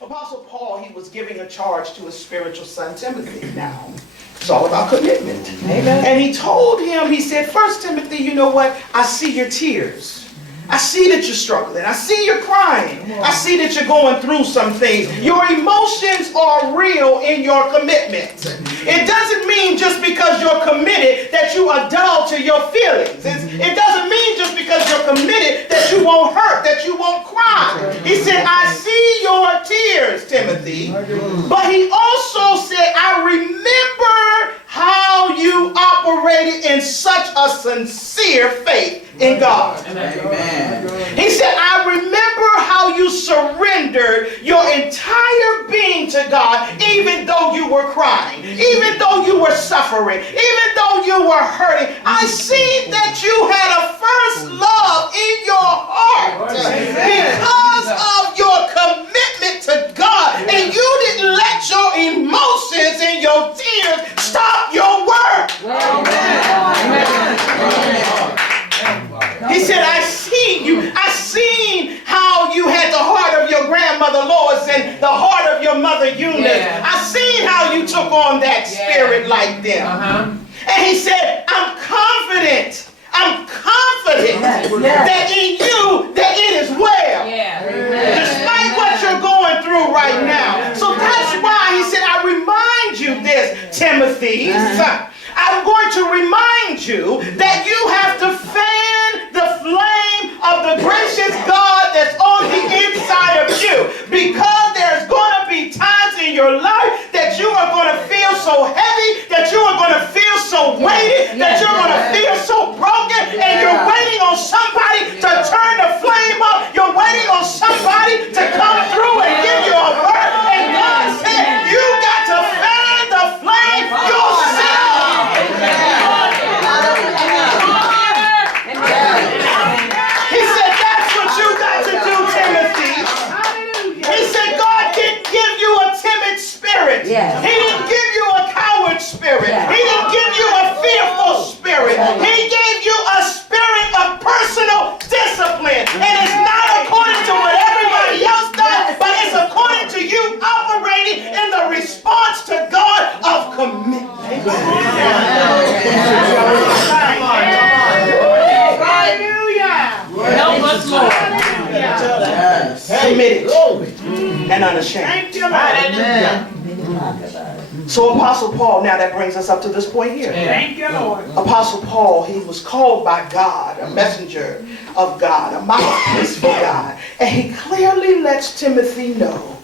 Apostle Paul, he was giving a charge to his spiritual son Timothy now. It's all about commitment. Amen. And he told him, he said, "First Timothy, you know what? I see your tears. I see that you're struggling. I see you're crying. I see that you're going through some things. Your emotions are real in your commitment. It doesn't mean just because you're committed that you are dull to your feelings. It doesn't mean just because you're committed that you won't hurt, that you won't cry." He said, "I see your tears, Timothy." But he also said, "I remember how you operated in such a sincere faith in God." Amen. He said, "I remember how you surrendered your entire being to God, even though you were crying, even though you were suffering, even though you were hurting. I see that you had a first love in your heart because of your commitment to God, and you didn't let your emotions and your tears stop your work." He said, "I seen you. I seen how you had the heart of your grandmother Lois and the heart of your mother Eunice. I seen how you took on that spirit like them." And he said, I'm confident that in you that it is well. Despite what you're going through right now. So that's why he said, "I remind you this, Timothy. I'm going to remind you that you have to fan the flame of the gracious God that's on the inside of you, because there's going to be times in your life that you are going to feel so heavy, that you are going to feel so weighted, that you're going to feel so broken, and you're waiting on somebody to turn the flame up. You're waiting on somebody to come through and give you a word. And God said, you got to fan the flame yourself." He said, "That's what you got to do, Timothy." He said, "God didn't give you a timid spirit. He didn't give you a coward spirit. He didn't give you a fearful spirit. He gave you a spirit of personal discipline. And it's not according to what everybody else does, but it's according to you operating in the response to God of commitment." Help us, Lord. Committed and unashamed. So Apostle Paul, now that brings us up to this point here. Thank you, Lord. Apostle Paul, he was called by God, a messenger of God, a mouthpiece for God. And he clearly lets Timothy know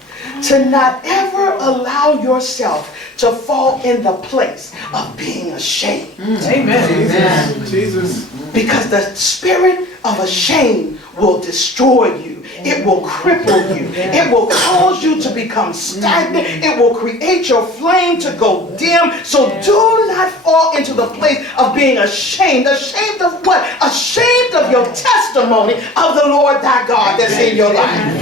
to not ever allow yourself to fall in the place of being ashamed. Amen. Jesus. Because the spirit of ashamed will destroy you. It will cripple you. It will cause you to become stagnant. It will create your flame to go dim. So do not fall into the place of being ashamed. Ashamed of what? Ashamed of your testimony of the Lord thy God that's in your life.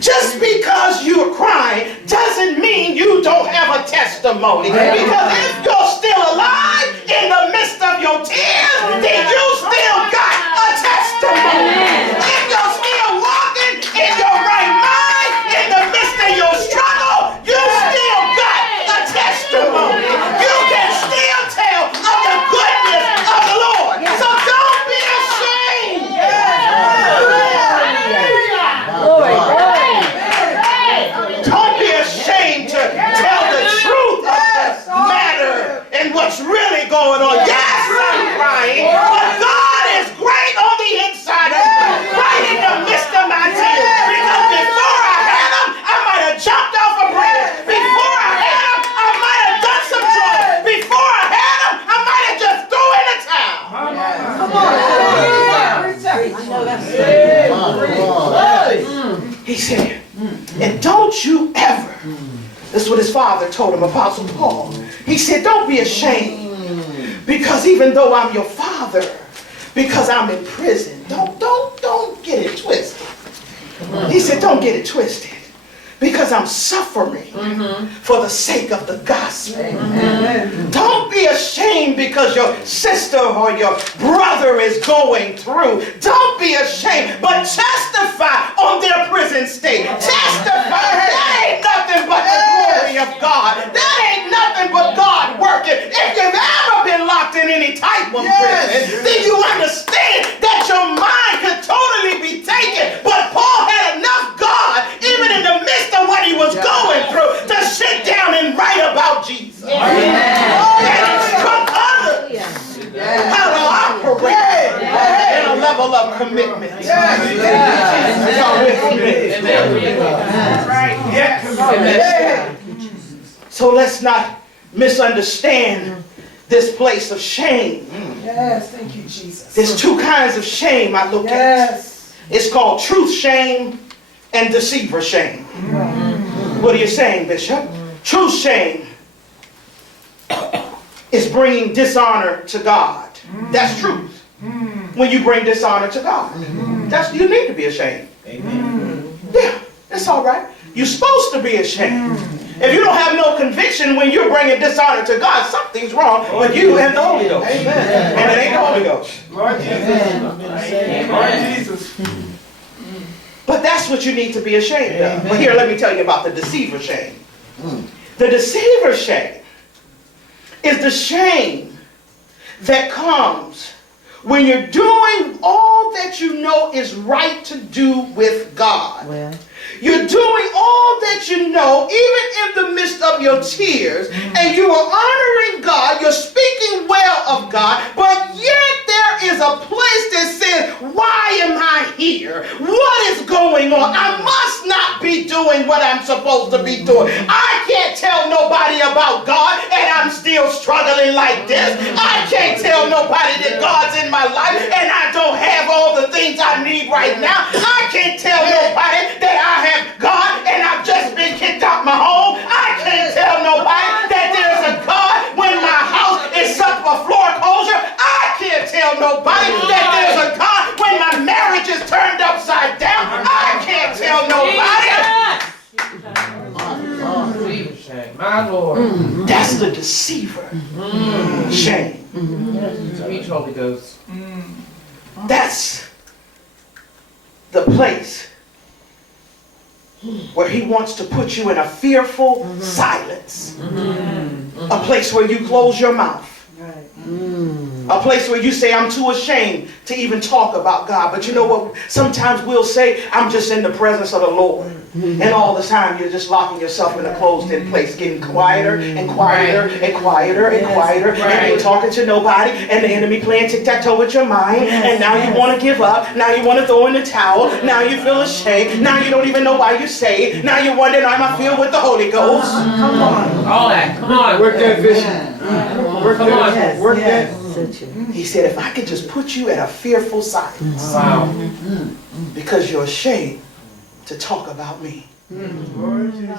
Just because you're crying doesn't mean you don't have a testimony. Because if you're still alive in the midst of your tears, then you still got a testimony. If you're still walking in your right mind in the midst of your struggle, you still got a testimony. You can still tell of the goodness of the Lord. So don't be ashamed. Don't be ashamed to tell the truth of the matter and what's really going on. Yes, I'm crying, but God is great on the inside of me, right in the midst of my tears. Because before I had them, I might have jumped off a bridge. Before I had them, I might have done some drugs. Before I had them, I might have just threw in the towel. He said, and don't you ever, this is what his father told him, Apostle Paul. He said, don't be ashamed, because even though I'm your father, because I'm in prison, don't get it twisted. He said, don't get it twisted, because I'm suffering for the sake of the gospel. Don't be ashamed because your sister or your brother is going through. Don't be ashamed, but testify on their prison state. Testify. from prison, then you understand that your mind could totally be taken. But Paul had enough God, even in the midst of what he was going through, to sit down and write about Jesus. And instruct others how to operate in a level of commitment. So let's not misunderstand this place of shame. Yes, thank you, Jesus. There's two kinds of shame I look at. It's called truth shame and deceiver shame. What are you saying, Bishop? Truth shame is bringing dishonor to God. That's truth. When you bring dishonor to God, you need to be ashamed. Yeah, that's all right. You're supposed to be ashamed. If you don't have no conviction when you're bringing dishonor to God, something's wrong with you and the Holy Ghost. Amen. And it ain't the Holy Ghost. Lord Jesus. But that's what you need to be ashamed of. But here, let me tell you about the deceiver shame. The deceiver shame is the shame that comes when you're doing all that you know is right to do with God. You're doing all that you know, even in the midst of your tears, and you are honoring God, you're speaking well of God, but yet there is a place that says, why am I here? What is going on? I must not be doing what I'm supposed to be doing. I can't tell nobody about God, and I'm still struggling like this. I can't tell nobody that God's in my life, and I don't have all the things I need right now. I can't tell nobody that I have God and I've just been kicked out my home. I can't tell nobody that there's a God when my house is up for foreclosure. I can't tell nobody that there's a God when my marriage is turned upside down. I can't tell nobody. My Lord. That's the deceiver shame. Speech, Holy Ghost. That's the place where he wants to put you in a fearful silence. A place where you close your mouth. A place where you say, I'm too ashamed to even talk about God. But you know what? Sometimes we'll say, I'm just in the presence of the Lord. And all the time you're just locking yourself in a closed-in place, getting quieter and quieter and quieter and quieter. And you're talking to nobody, and the enemy playing tic-tac-toe with your mind. And now you want to give up. Now you want to throw in the towel. Now you feel ashamed. Now you don't even know why you say it. Now you're wondering, am I filled with the Holy Ghost? Come on. All that. Come on. Work that vision. Work that. Work that. He said, if I could just put you at a fearful silence. Wow. Because you're ashamed to talk about me. Lord Jesus.